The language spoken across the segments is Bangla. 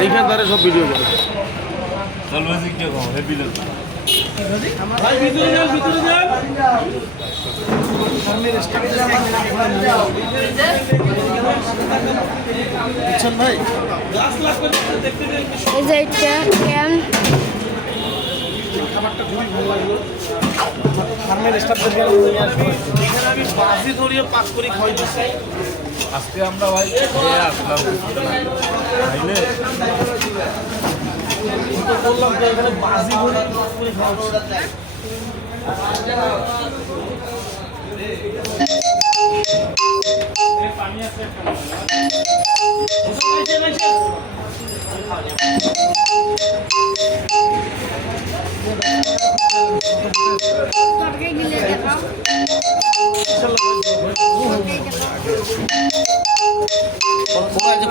এইখান দ্বারা সব ভিডিও করে ভাই খাবারটা খুবই ভালো লাগলো ফার্মের স্টাফদের এখানে আমি বাজি ধরিয়ে পাক করে খাওয়াই দিচ্ছি আজকে আমরা ভাই খেয়ে আসলাম বললাম যে এখানে বাজি ধরিয়ে পাক করে খাওয়াচ্ছি পানি আছে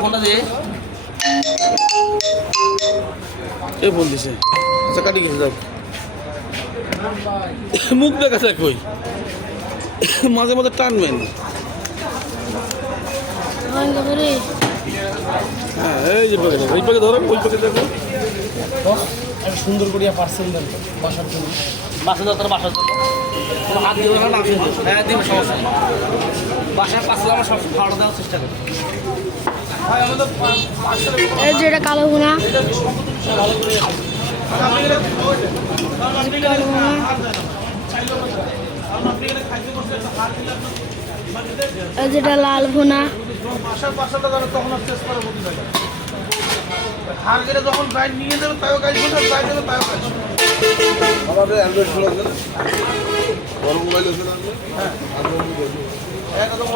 ফোনটা দিয়ে এ ফোন দিছে আচ্ছা কাটি গেছে যাক মুখ দেখা যাক কই মাঝে মাঝে টানবেন হ্যাঁ এই যে পাকে দেখো এই পাকে ধরো ওই পাকে দেখো একটা সুন্দর করিয়া পার্সেল দেন বাসার জন্য বাসা যাও তার বাসার জন্য কোনো হাত দিয়ে না হ্যাঁ দিন সমস্যা বাসায় পার্সেল আমরা সব খাওয়া দেওয়ার চেষ্টা করি এই যেটা কালো ভুনা এই যেটা লাল ভুনা যখন গাইড নিয়ে যাবে তাও গাইড দেবে তাও গাইড আমাদের অ্যান্ড্রয়েড ফোন আছে বড় মোবাইল আছে না হ্যাঁ একদম